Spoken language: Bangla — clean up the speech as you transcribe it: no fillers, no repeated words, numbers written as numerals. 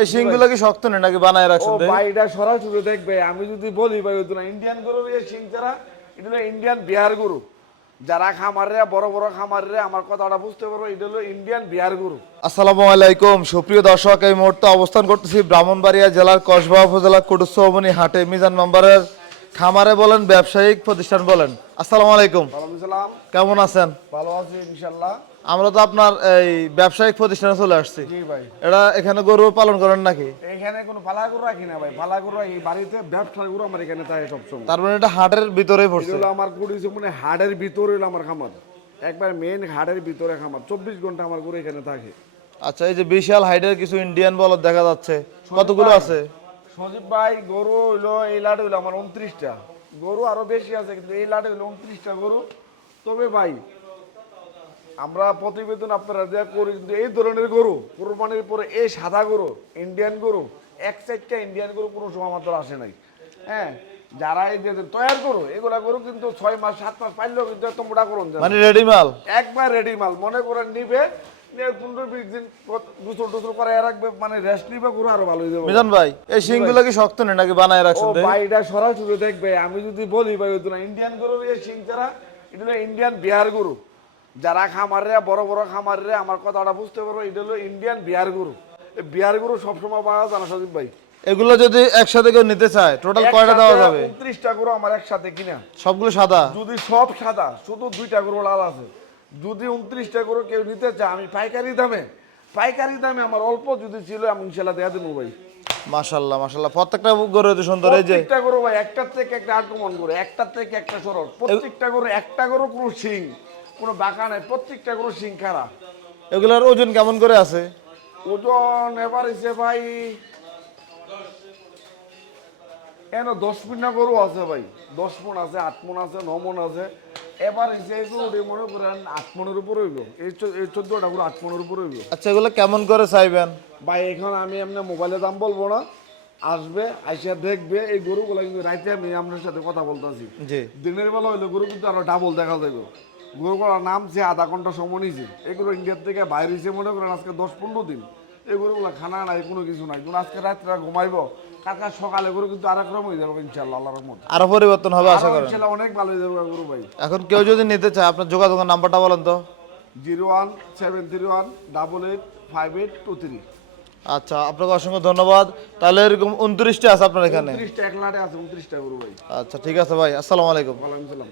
এই শিংগুলো কি শক্ত নেই নাকি বানায় রাখছেন? ও ভাই এটা সরাসরি দেখবে, আমি যদি বলি ভাই ওই না ইন্ডিয়ান গরুর এই শিং ছাড়া এটা হলো ইন্ডিয়ান বিহার গরু। যারা খামারে বড় বড় খামারে আমার কথাটা বুঝতে পারবো, এটা হলো ইন্ডিয়ান বিহার গরু। আসসালামু আলাইকুম সুপ্রিয় দর্শক, এই মুহূর্তে অবস্থান করতেছি ব্রাহ্মণবাড়িয়া জেলার কসবা উপজেলা কুটুসবনি হাটে মিজান মেম্বারের খামারে বলেন ব্যবসায়িক প্রতিষ্ঠান বলেন। আসসালামু আলাইকুম, ওয়ালাইকুম সালাম। কেমন আছেন? ভালো আছি ইনশাআল্লাহ। আমরা তো আপনার এই ব্যবসায়িক প্রতিষ্ঠানে চলে আসছি। জি ভাই। এটা এখানে গরু পালন করেন নাকি? এখানে কোনো পালা গরু রাখি না ভাই, পালা গরু এই বাড়িতে ব্যবসা গরু আমার এখানে থাকে সবসময়। তার মানে এটা হাটের ভিতরেই পড়ছে? এটা হলো আমার গরু মানে হাটের ভিতরে হলো আমার খামার, একবার মেন হাটের ভিতরে খামার, 24 ঘন্টা আমার গরু এখানে থাকে। আচ্ছা, এই যে বিশাল হাইটের কিছু ইন্ডিয়ান বলদ দেখা যাচ্ছে, কতগুলো আছে? সজীব ভাই গরু হইলো এই লাটে হইলো আমার 29টা গরু, আরো বেশি আছে কিন্তু এই লাটে হইলো 29টা গরু। তবে ভাই আমরা প্রতিবেদন আপনারা যা করি কিন্তু এই ধরনের গরু কোরবানির পরে এই সাদা গরু ইন্ডিয়ান গরু এক সাইডটা ইন্ডিয়ান গরু কোনো সময় আমাদের আসে নাই। হ্যাঁ, যারা এই যে তৈরি গরু এগুলা গরু কিন্তু 6 মাস 7 মাস পাইলেও কিন্তু এত মোটা করুন মানে রেডি মাল, একবার রেডি মাল মনে করেন নিবে 15-20 দিন গোসল টোসল করে রাখবে, মানে রেস্ট নিবে গরু আরো ভালো হয়ে যাবে। মিজান ভাই এই শিংগুলো কি শক্ত নেই নাকি বানায় রাখছেন? ও ভাই এটা সরাসরি দেখবে, আমি যদি বলি ভাই ওই না ইন্ডিয়ান গরুর এই শিং ছাড়া এটা হলো ইন্ডিয়ান বিহার গরু। যারা খামারে বড় বড় খামারে আমার কথাটা বুঝতে পারবো, এটা হলো ইন্ডিয়ান বিহার গরু। এই বিহার গরু সবসময় পাওয়া যায় না সজীব ভাই। এগুলো যদি একসাথে কেউ নিতে চায় টোটাল কয়টা দেওয়া যাবে? 29টা গরু আমার একসাথে কিনা। সবগুলো সাদা? যদি সব সাদা, শুধু 2টা গরু লাল আছে। যদি 29টা গরু কেউ নিতে চায় আমি পাইকারি দামে আমার অল্প যদি ছিল আমি ইনশাআল্লাহ দেয়া দেবো ভাই। মাশাআল্লাহ মাশাআল্লাহ, প্রত্যেকটা গরু এত সুন্দর। এই যে প্রত্যেকটা গরু ভাই একটার থেকে একটা আটকমন গরু, একটার থেকে একটা সরল, প্রত্যেকটা গরু একটা গরু কোনো শিং কোনো বাঁকা নাই, প্রত্যেকটা গরু শিং খারাপ। এগুলোর ওজন কেমন করে আছে? ওজন এবার এসে ভাই এন 10 মণ গরু আছে ভাই, 10 মণ আছে, 8 মণ আছে, 9 মণ আছে। এবার এসে এগুলো মনে করেন 8 মণের উপর হইব, এই 14টা গরু 8 মণের উপর হইব। আচ্ছা, এগুলো কেমন করে চাইবেন ভাই এখন আমি এমনি মোবাইলে দাম বলবো না, আসবে আইসা দেখবে এই গরুগুলো, কিন্তু রাইতে আমি আপনার সাথে কথা বলতেছি। জি, দিনের বেলা হইলে গরু কিন্তু আরো ডাবল দেখা যাবে। গরুগুলোর নামছে আধা ঘন্টা সময় নিয়েছে, এগুলো ইন্ডিয়ার থেকে বাইরে হয়েছে মনে করেন আজকে 10-15 দিন। এই গরুগুলো খানা নাই, কোনো কিছু নাই, কিন্তু আজকে রাত্রে ঘুমাইবো, কালকে সকালে গরু কিন্তু আরেক রকম হয়ে যাবে ইনশাআল্লাহ, আল্লাহর রহমতে আরো পরিবর্তন হবে আশা করেন? ইনশাআল্লাহ অনেক ভালো হয়ে যাবে গরু ভাই। এখন কেউ যদি নিতে চায় আপনার যোগাযোগের নাম্বারটা বলেন তো। 01731885823। আচ্ছা, আপনাকে অসংখ্য ধন্যবাদ। তাহলে এরকম 29টা আছে আপনার এখানে? 29টা এক লাটে আছে, 29টা গরু ভাই। আচ্ছা ঠিক আছে ভাই, আসসালামু আলাইকুম। ওয়ালাইকুম সালাম।